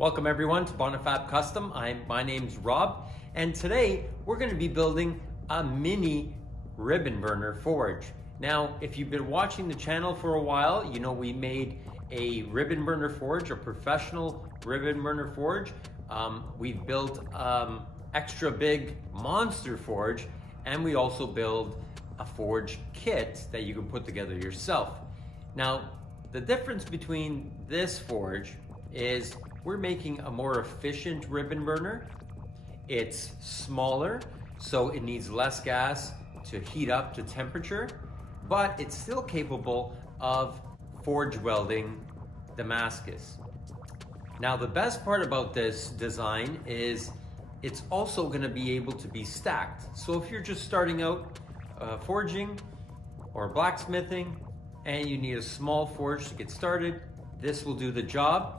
Welcome everyone to Bonifabcustom. My name's Rob, and today we're going to be building a mini ribbon burner forge. Now, if you've been watching the channel for a while, you know we made a ribbon burner forge, a professional ribbon burner forge. We've built extra big monster forge, and we also build a forge kit that you can put together yourself. Now, the difference between this forge is we're making a more efficient ribbon burner. It's smaller, so it needs less gas to heat up to temperature, but it's still capable of forge welding Damascus. Now, the best part about this design is it's also going to be able to be stacked. So if you're just starting out forging or blacksmithing and you need a small forge to get started, this will do the job.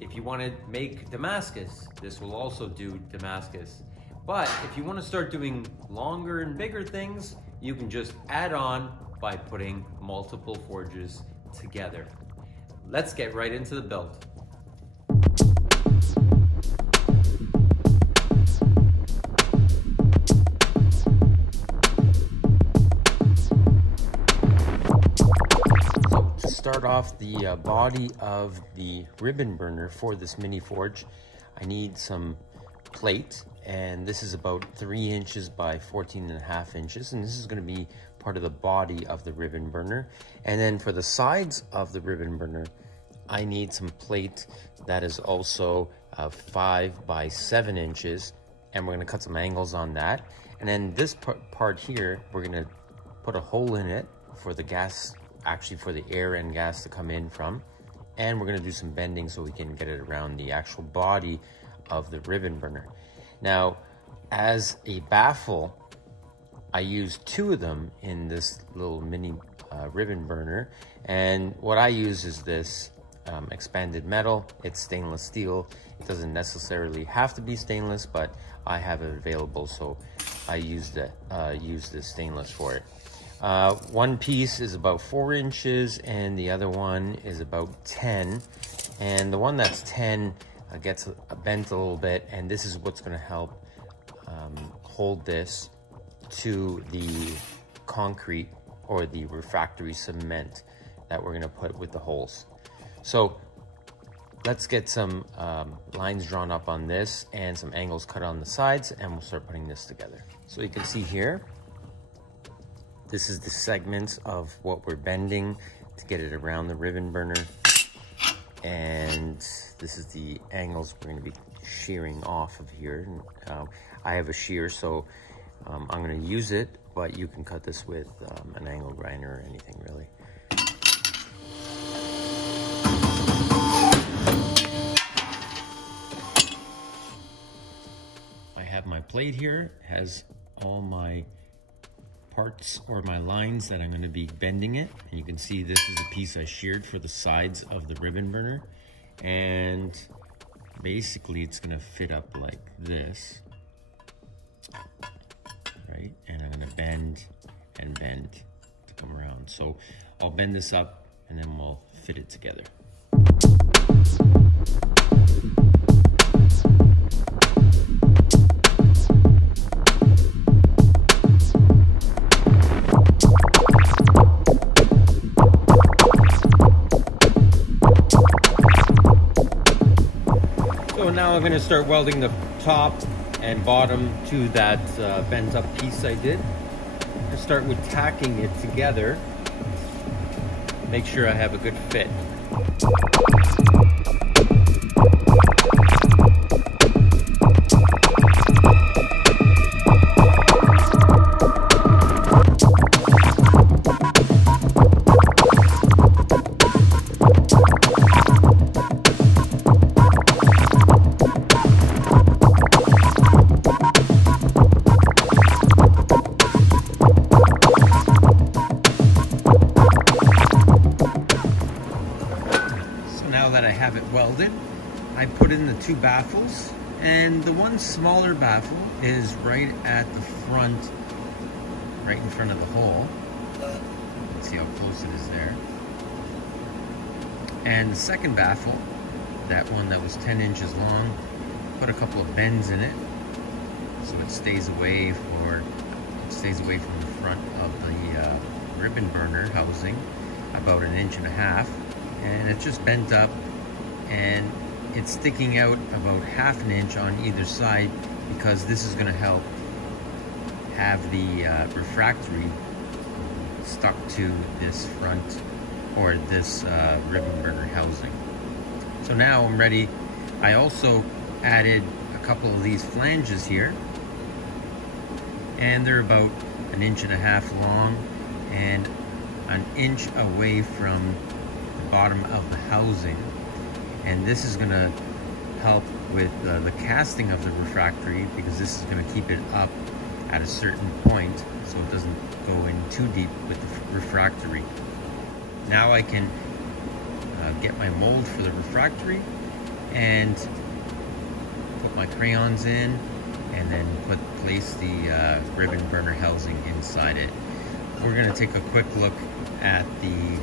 If you want to make Damascus, this will also do Damascus. But if you want to start doing longer and bigger things, you can just add on by putting multiple forges together. Let's get right into the build. Start off the body of the ribbon burner for this mini forge. I need some plate, and this is about 3 inches by 14.5 inches, and this is going to be part of the body of the ribbon burner. And then for the sides of the ribbon burner, I need some plate that is also 5 by 7 inches, and we're going to cut some angles on that. And then this part here, we're going to put a hole in it for the gas, actually for the air and gas to come in from, and we're going to do some bending so we can get it around the actual body of the ribbon burner. Now, as a baffle, I use 2 of them in this little mini ribbon burner, and what I use is this expanded metal. It's stainless steel. It doesn't necessarily have to be stainless, but I have it available, so I use the stainless for it. One piece is about 4 inches and the other one is about 10. And the one that's 10 gets bent a little bit, and this is what's going to help hold this to the concrete or the refractory cement that we're going to put with the holes. So let's get some lines drawn up on this and some angles cut on the sides, and we'll start putting this together. So you can see here, this is the segments of what we're bending to get it around the ribbon burner. And this is the angles we're going to be shearing off of here. I have a shear, so I'm going to use it, but you can cut this with an angle grinder or anything really. I have my plate here. It has all my parts or my lines that I'm going to be bending it, and you can see this is a piece I sheared for the sides of the ribbon burner, and basically it's going to fit up like this, right? And I'm going to bend and bend to come around. So I'll bend this up and then we'll fit it together. So now I'm going to start welding the top and bottom to that bent up piece I did. I start with tacking it together. Make sure I have a good fit. That I have it welded, I put in the 2 baffles, and the one smaller baffle is right at the front, right in front of the hole. Let's see how close it is there. And the second baffle that one that was 10 inches long, put a couple of bends in it so it stays away from the front of the ribbon burner housing, about 1.5 inches, and it's just bent up and it's sticking out about 1/2 inch on either side, because this is going to help have the refractory stuck to this front or this ribbon burner housing. So now I'm ready. I also added a couple of these flanges here, and they're about 1.5 inches long and 1 inch away from the bottom of the housing. And this is going to help with the casting of the refractory, because this is going to keep it up at a certain point so it doesn't go in too deep with the refractory. Now I can get my mold for the refractory and put my crayons in, and then place the ribbon burner housing inside it. We're going to take a quick look at the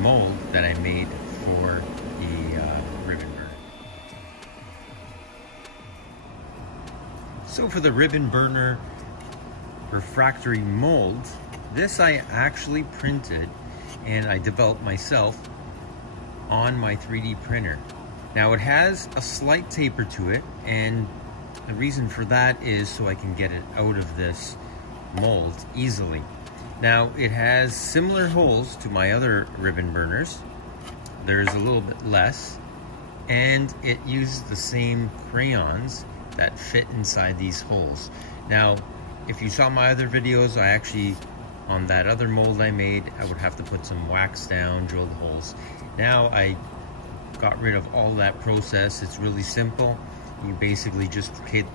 mold that I made for the ribbon burner. So for the ribbon burner refractory mold, this I actually printed and I developed myself on my 3D printer. Now it has a slight taper to it, and the reason for that is so I can get it out of this mold easily. Now it has similar holes to my other ribbon burners. There's a little bit less, and it uses the same crayons that fit inside these holes. Now, if you saw my other videos, I actually, on that other mold I made, I would have to put some wax down, drill the holes. Now I got rid of all that process. It's really simple. You basically just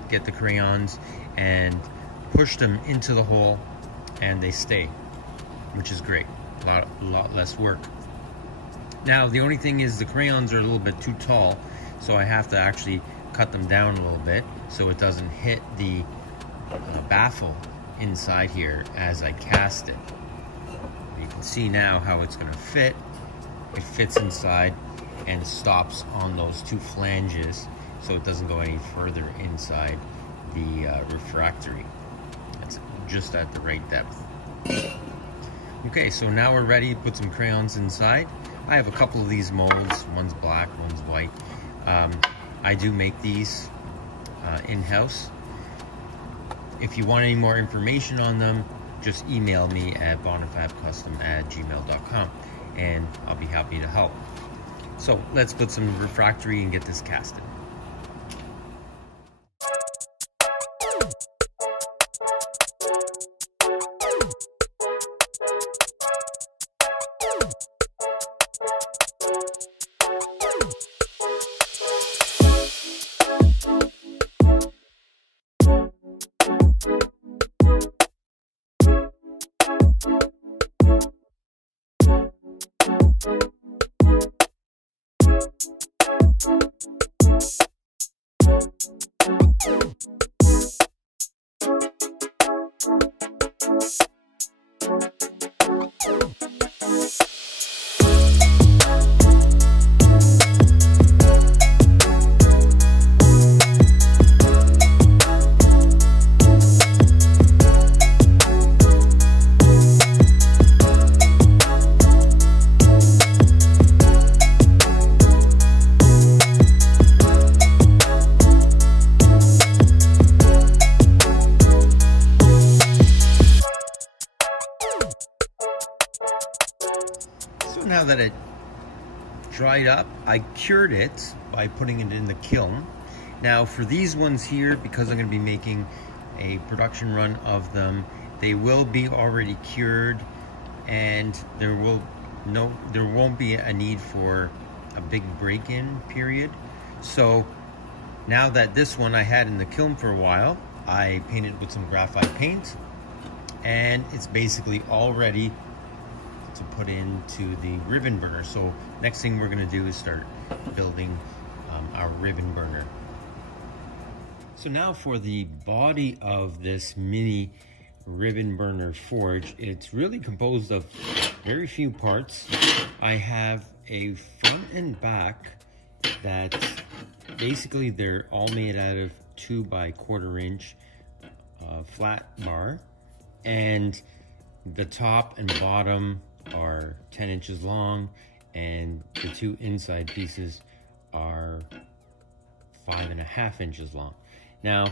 get the crayons and push them into the hole, and they stay, which is great. A lot less work. Now the only thing is the crayons are a little bit too tall, so I have to actually cut them down a little bit so it doesn't hit the baffle inside here as I cast it. You can see now how it's going to fit. It fits inside and stops on those two flanges, so it doesn't go any further inside the refractory. It's just at the right depth. Okay, so now we're ready to put some crayons inside. I have a couple of these molds. One's black, one's white. I do make these in-house. If you want any more information on them, just email me at bonifabcustom@gmail.com and I'll be happy to help. So let's put some refractory and get this casted. Now that it dried up, I cured it by putting it in the kiln. Now for these ones here, because I'm going to be making a production run of them, they will be already cured, and there won't be a need for a big break-in period. So now that this one I had in the kiln for a while, I painted with some graphite paint, and it's basically all ready to put into the ribbon burner. So next thing we're going to do is start building our ribbon burner. So now for the body of this mini ribbon burner forge, it's really composed of very few parts. I have a front and back that basically they're all made out of 2 by 1/4 inch flat bar, and the top and bottom are 10 inches long, and the 2 inside pieces are 5.5 inches long. Now,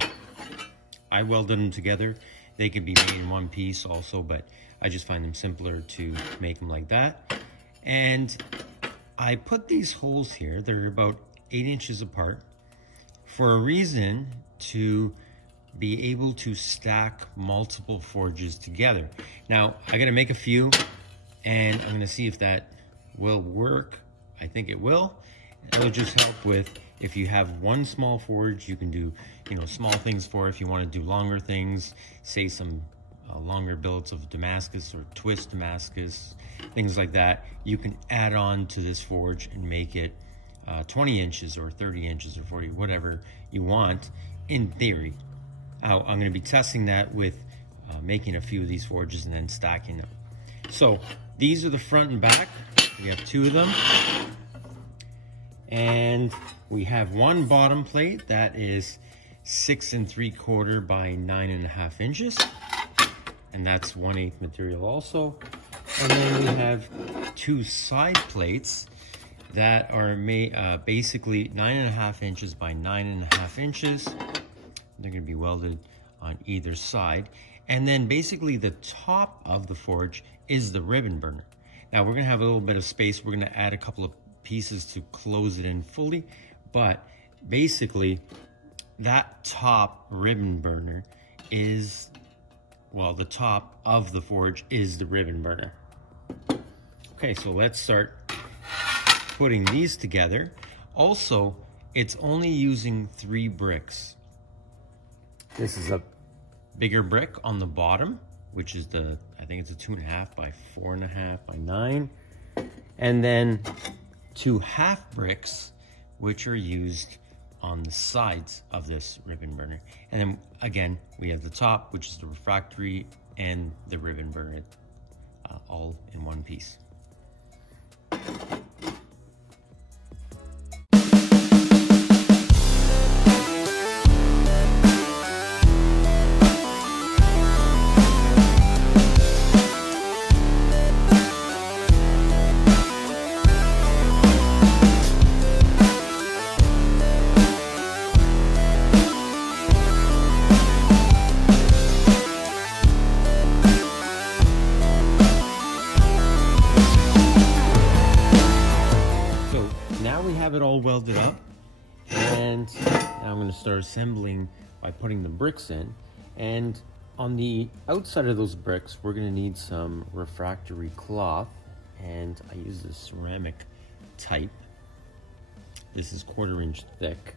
I welded them together. They could be made in one piece also, but I just find them simpler to make them like that. And I put these holes here, they're about 8 inches apart, for a reason, to be able to stack multiple forges together. Now, I gotta make a few, and I'm gonna see if that will work. I think it will. It'll just help with, if you have one small forge, you can do, you know, small things for. If you want to do longer things, say some longer billets of Damascus or twist Damascus, things like that, you can add on to this forge and make it 20 inches or 30 inches or 40, whatever you want, in theory. I'm going to be testing that with making a few of these forges and then stacking them. So these are the front and back. We have 2 of them. And we have one bottom plate that is 6 3/4 by 9.5 inches. And that's 1/8 material also. And then we have 2 side plates that are made basically 9.5 inches by 9.5 inches. They're going to be welded on either side. And then basically the top of the forge is the ribbon burner. Now we're going to have a little bit of space. We're going to add a couple of pieces to close it in fully. But basically that top ribbon burner is, well, the top of the forge is the ribbon burner. Okay, so let's start putting these together. Also, it's only using 3 bricks. This is a bigger brick on the bottom, which is the, I think it's a 2.5 by 4.5 by 9. And then 2 half bricks, which are used on the sides of this ribbon burner. And then again, we have the top, which is the refractory, and the ribbon burner, all in one piece. It all welded up, and now I'm going to start assembling by putting the bricks in. And on the outside of those bricks, we're going to need some refractory cloth, and I use this ceramic type. This is 1/4 inch thick.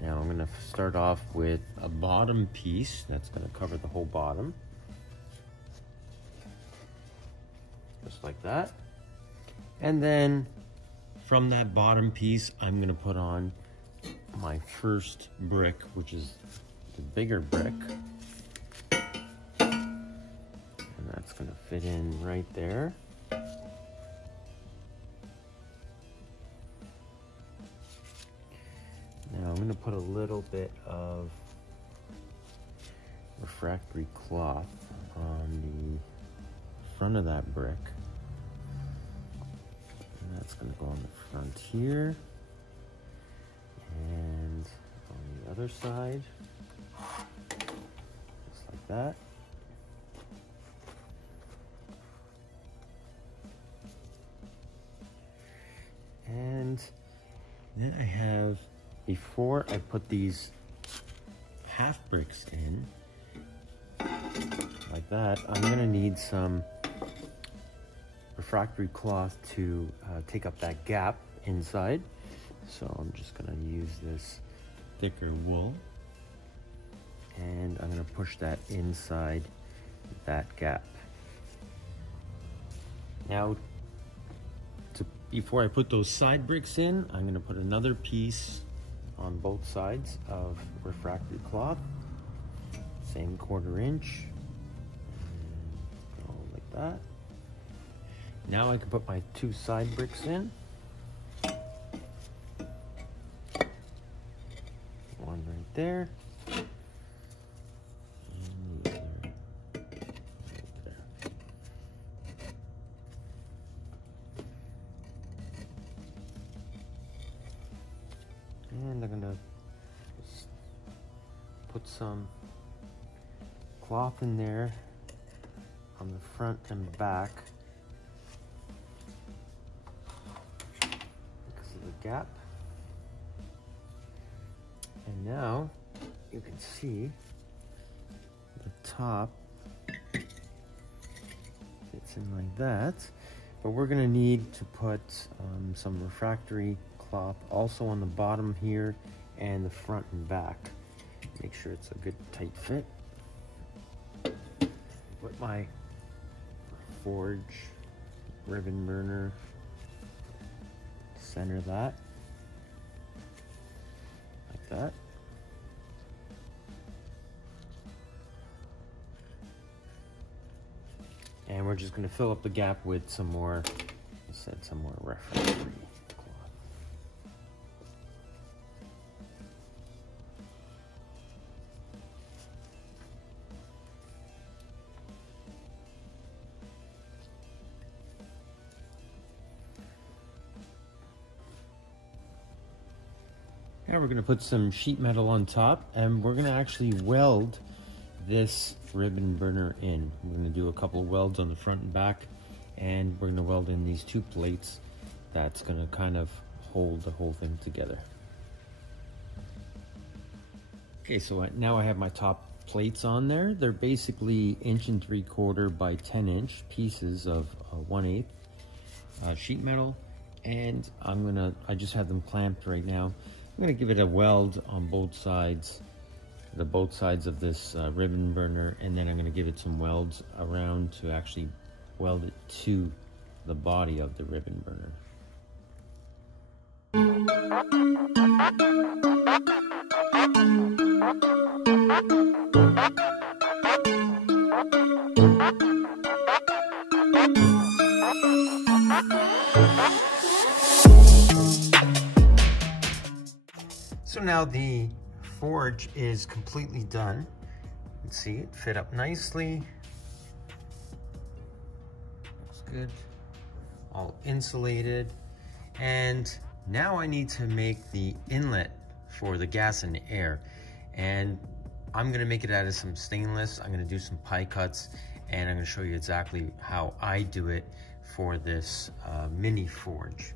Now I'm going to start off with a bottom piece that's going to cover the whole bottom, just like that. And then from that bottom piece, I'm going to put on my first brick, which is the bigger brick. And that's going to fit in right there. Now I'm going to put a little bit of refractory cloth on the front of that brick. That's going to go on the front here, and on the other side, just like that. And then I have, before I put these half bricks in, like that, I'm going to need some refractory cloth to take up that gap inside. So I'm just going to use this thicker wool, and I'm going to push that inside that gap. Now, before I put those side bricks in, I'm going to put another piece on both sides of refractory cloth, same 1/4 inch, and go like that. Now I can put my 2 side bricks in. there. And the other right there. And I'm gonna just put some cloth in there on the front and back because of the gap. And now you can see the top fits in like that, but we're gonna need to put some refractory cloth also on the bottom here and the front and back. Make sure it's a good tight fit. Put my forge ribbon burner, center that like that. And we're just going to fill up the gap with some more, I said, some more refractory cloth. Now we're going to put some sheet metal on top, and we're going to actually weld this ribbon burner in. We're going to do a couple of welds on the front and back, and we're going to weld in these two plates that's going to kind of hold the whole thing together. Okay, so now I have my top plates on there. They're basically 1 3/4 by 10 inch pieces of 1/8 sheet metal, and I just have them clamped right now. I'm going to give it a weld on both sides of this ribbon burner, and then I'm going to give it some welds around to actually weld it to the body of the ribbon burner. So now the forge is completely done. You can see it fit up nicely. Looks good. All insulated. And now I need to make the inlet for the gas and air. And I'm gonna make it out of some stainless. I'm gonna do some pie cuts, and I'm gonna show you exactly how I do it for this mini forge.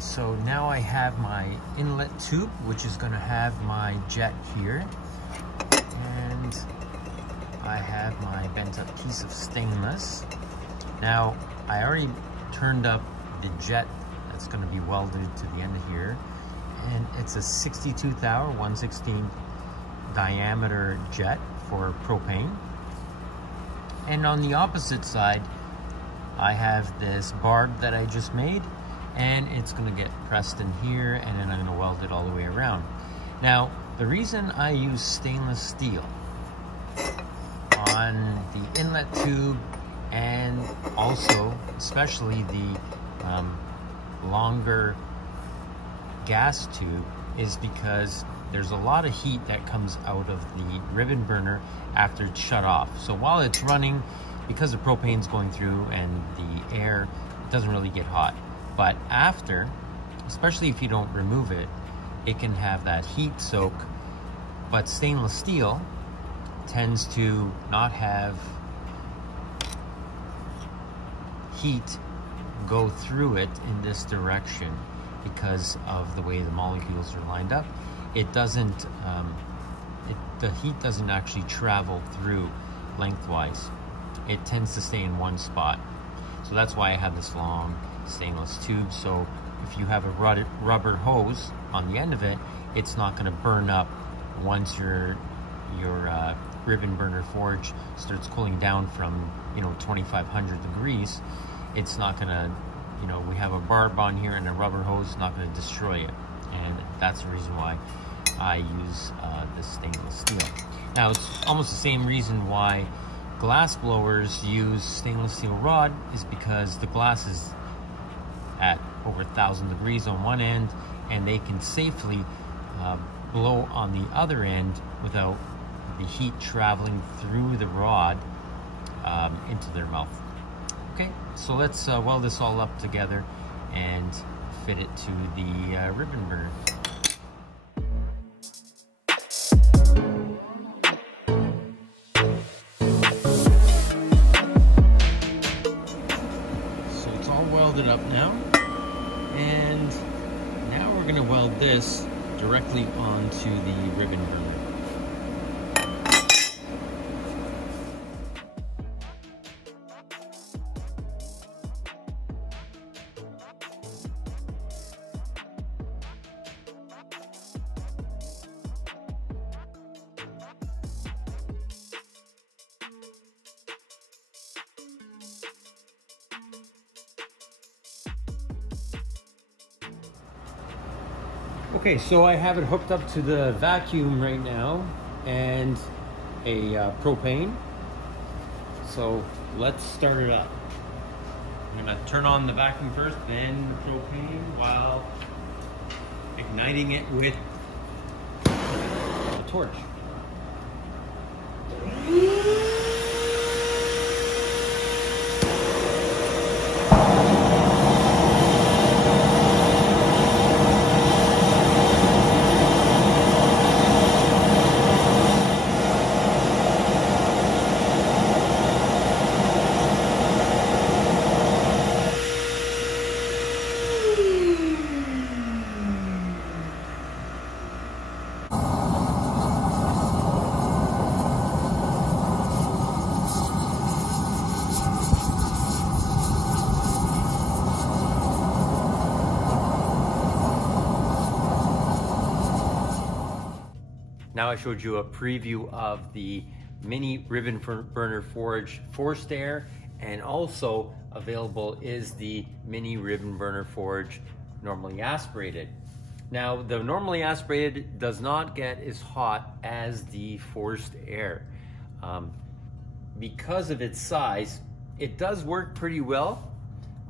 So now I have my inlet tube, which is going to have my jet here, and I have my bent up piece of stainless. Now I already turned up the jet that's going to be welded to the end of here, and it's a 62 thou, 1/16 diameter jet for propane. And on the opposite side I have this barb that I just made, and it's going to get pressed in here, and then I'm going to weld it all the way around. Now, the reason I use stainless steel on the inlet tube, and also especially the longer gas tube, is because there's a lot of heat that comes out of the ribbon burner after it's shut off. So while it's running, because the propane's going through and the air, it doesn't really get hot. But after, especially if you don't remove it, it can have that heat soak. But stainless steel tends to not have heat go through it in this direction because of the way the molecules are lined up. It doesn't, the heat doesn't actually travel through lengthwise. it tends to stay in one spot. So that's why I have this long stainless tube. So if you have a rubber hose on the end of it, it's not going to burn up once your ribbon burner forge starts cooling down from 2,500 degrees. It's not going to, we have a barb on here and a rubber hose, not going to destroy it. And that's the reason why I use this stainless steel. Now it's almost the same reason why glass blowers use stainless steel rod, is because the glass is at over 1,000 degrees on one end, and they can safely blow on the other end without the heat traveling through the rod into their mouth. Okay, so let's weld this all up together and fit it to the ribbon burner. So it's all welded up now, and now we're going to weld this directly onto the ribbon burner. Okay, so I have it hooked up to the vacuum right now and a propane. So let's start it up. I'm gonna turn on the vacuum first, then the propane, while igniting it with a torch. Now I showed you a preview of the mini ribbon burner forge forced air, and also available is the mini ribbon burner forge normally aspirated. Now the normally aspirated does not get as hot as the forced air. Because of its size, it does work pretty well,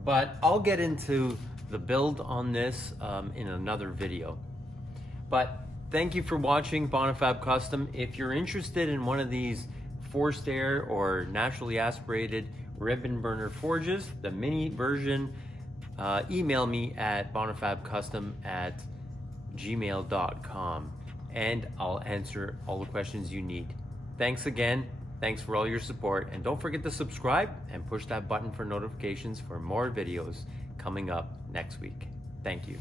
but I'll get into the build on this in another video. But thank you for watching Bonifabcustom. If you're interested in one of these forced air or naturally aspirated ribbon burner forges, the mini version, email me at bonifabcustom@gmail.com and I'll answer all the questions you need. Thanks again. Thanks for all your support, and don't forget to subscribe and push that button for notifications for more videos coming up next week. Thank you.